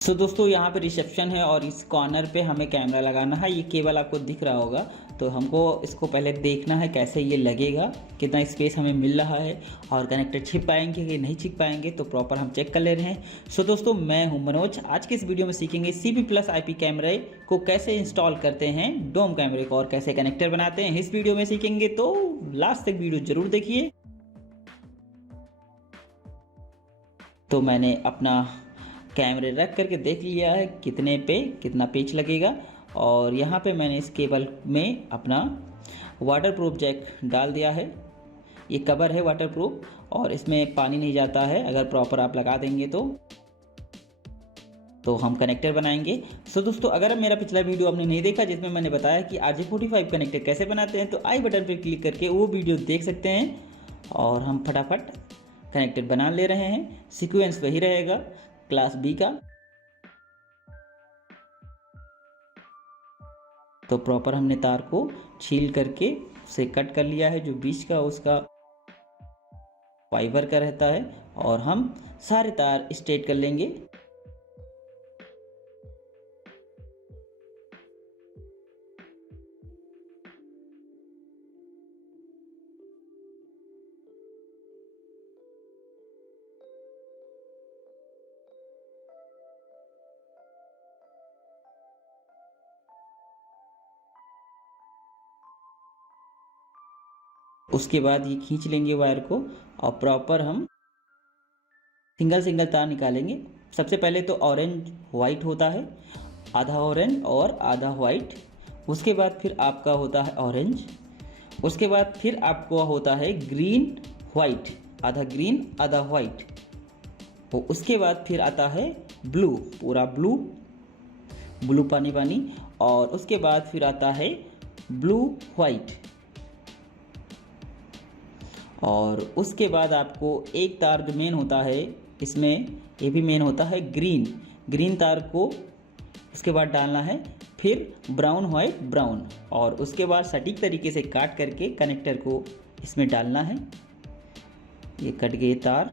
दोस्तों यहाँ पे रिसेप्शन है और इस कॉर्नर पे हमें कैमरा लगाना है। ये केबल आपको दिख रहा होगा, तो हमको इसको पहले देखना है कैसे ये लगेगा, कितना स्पेस हमें मिल रहा है और कनेक्टर छिप पाएंगे कि नहीं छिप पाएंगे, तो प्रॉपर हम चेक कर ले रहे हैं। दोस्तों मैं हूँ मनोज। आज के इस वीडियो में सीखेंगे CP+ IP कैमरे को कैसे इंस्टॉल करते हैं, डोम कैमरे को, और कैसे कनेक्टर बनाते हैं, इस वीडियो में सीखेंगे। तो लास्ट तक वीडियो जरूर देखिए। तो मैंने अपना कैमरे रख करके देख लिया है कितने पे कितना पेच लगेगा, और यहाँ पे मैंने इस केबल में अपना वाटरप्रूफ जैक डाल दिया है। ये कवर है वाटरप्रूफ और इसमें पानी नहीं जाता है अगर प्रॉपर आप लगा देंगे तो हम कनेक्टर बनाएंगे। दोस्तों अगर मेरा पिछला वीडियो आपने नहीं देखा जिसमें मैंने बताया कि RJ45 कनेक्टर कैसे बनाते हैं, तो आई बटन पर क्लिक करके वो वीडियो देख सकते हैं। और हम फटाफट कनेक्टर बना ले रहे हैं। सीक्वेंस वही रहेगा क्लास B का। तो प्रॉपर हमने तार को छील करके उसे कट कर लिया है, जो बीच का उसका फाइबर का रहता है, और हम सारे तार स्ट्रेट कर लेंगे। उसके बाद ये खींच लेंगे वायर को और प्रॉपर हम सिंगल सिंगल तार निकालेंगे। सबसे पहले तो ऑरेंज वाइट होता है, आधा ऑरेंज और आधा वाइट। उसके बाद फिर आपका होता है ऑरेंज। उसके बाद फिर आपको होता है ग्रीन वाइट, आधा ग्रीन आधा वाइट। तो उसके बाद फिर आता है ब्लू, पूरा ब्लू, ब्लू पानी पानी। और उसके बाद फिर आता है ब्लू वाइट। और उसके बाद आपको एक तार जो मेन होता है इसमें, ये भी मेन होता है ग्रीन तार को उसके बाद डालना है। फिर ब्राउन वाइट ब्राउन, और उसके बाद सटीक तरीके से काट करके कनेक्टर को इसमें डालना है। ये कट गए तार।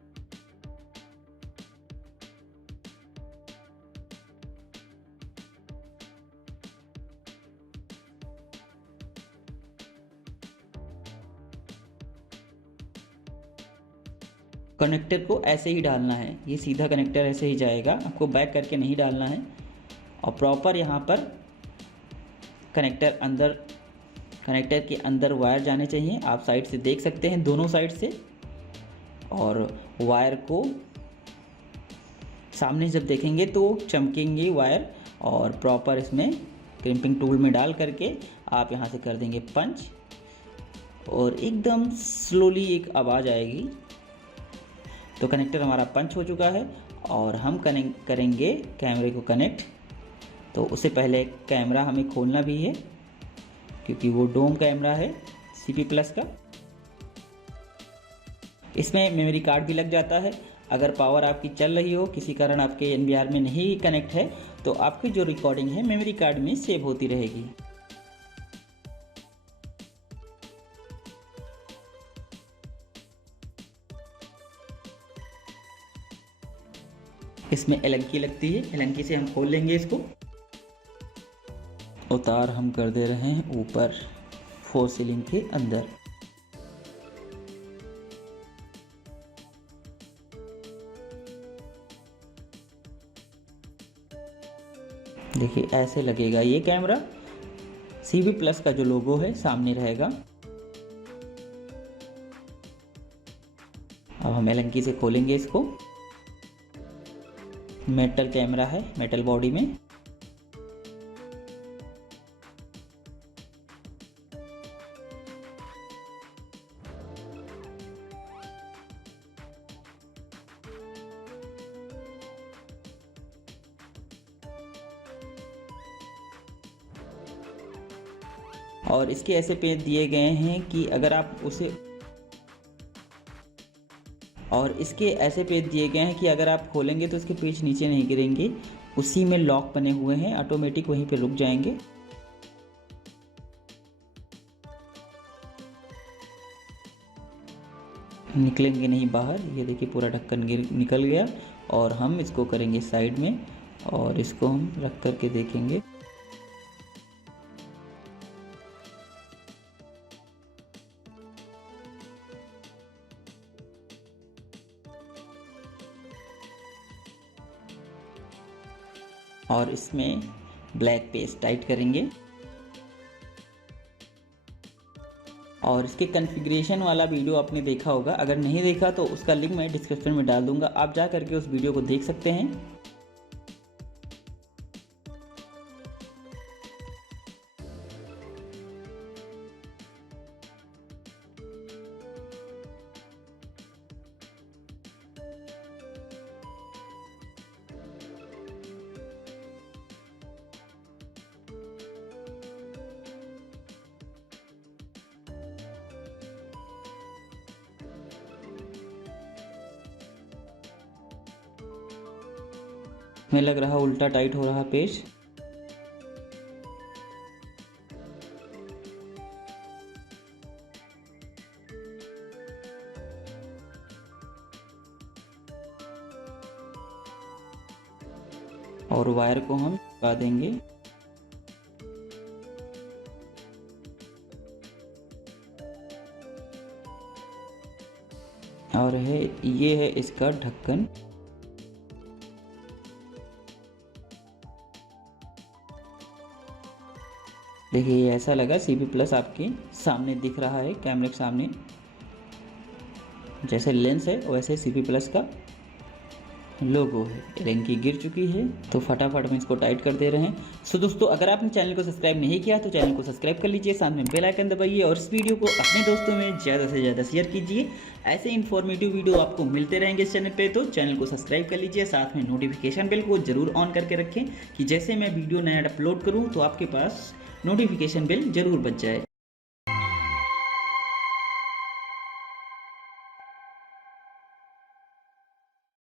कनेक्टर को ऐसे ही डालना है, ये सीधा कनेक्टर ऐसे ही जाएगा, आपको बैक करके नहीं डालना है। और प्रॉपर यहाँ पर कनेक्टर के अंदर वायर जाने चाहिए। आप साइड से देख सकते हैं, दोनों साइड से। और वायर को सामने जब देखेंगे तो चमकेंगे वायर। और प्रॉपर इसमें क्रिम्पिंग टूल में डाल करके आप यहाँ से कर देंगे पंच, और एकदम स्लोली एक आवाज़ आएगी। तो कनेक्टर हमारा पंच हो चुका है और हम कनेक्ट करेंगे कैमरे को कनेक्ट। तो उससे पहले कैमरा हमें खोलना भी है, क्योंकि वो डोम कैमरा है CP+ का। इसमें मेमोरी कार्ड भी लग जाता है। अगर पावर आपकी चल रही हो, किसी कारण आपके NVR में नहीं कनेक्ट है, तो आपकी जो रिकॉर्डिंग है मेमोरी कार्ड में सेव होती रहेगी। इसमें एलंकी लगती है, एलंकी से हम खोल लेंगे इसको। उतार हम कर दे रहे हैं ऊपर 4 सीलिंग के अंदर। देखिए ऐसे लगेगा ये कैमरा। CP+ का जो लोगो है सामने रहेगा। अब हम एलंकी से खोलेंगे इसको। मेटल कैमरा है, मेटल बॉडी में। और इसके ऐसे पेच दिए गए हैं कि अगर आप उसे अगर आप खोलेंगे तो इसके पेच नीचे नहीं गिरेंगे, उसी में लॉक बने हुए हैं, ऑटोमेटिक वहीं पे रुक जाएंगे। निकलेंगे नहीं बाहर। ये देखिए पूरा ढक्कन निकल गया। और हम इसको करेंगे साइड में और इसको हम रख कर के देखेंगे। और इसमें ब्लैक पेस्ट टाइट करेंगे। और इसके कॉन्फ़िगरेशन वाला वीडियो आपने देखा होगा, अगर नहीं देखा तो उसका लिंक मैं डिस्क्रिप्शन में डाल दूंगा, आप जा करके उस वीडियो को देख सकते हैं। हमें लग रहा उल्टा टाइट हो रहा पेज। और वायर को हम लगा देंगे। और ये है इसका ढक्कन। देखिए ऐसा लगा CP+ आपके सामने दिख रहा है, कैमरे के सामने जैसे लेंस है वैसे CP+ का लोगो है। रिंग की गिर चुकी है तो फटाफट में इसको टाइट कर दे रहे हैं। सो दोस्तों, अगर आपने चैनल को सब्सक्राइब नहीं किया तो चैनल को सब्सक्राइब कर लीजिए, साथ में बेल आइकन दबाइए और इस वीडियो को अपने दोस्तों में ज़्यादा से ज़्यादा शेयर कीजिए। ऐसे इन्फॉर्मेटिव वीडियो आपको मिलते रहेंगे इस चैनल पे, तो चैनल को सब्सक्राइब कर लीजिए, साथ में नोटिफिकेशन बेल को जरूर ऑन करके रखें कि जैसे मैं वीडियो नया अपलोड करूँ तो आपके पास नोटिफिकेशन बेल जरूर बज जाए।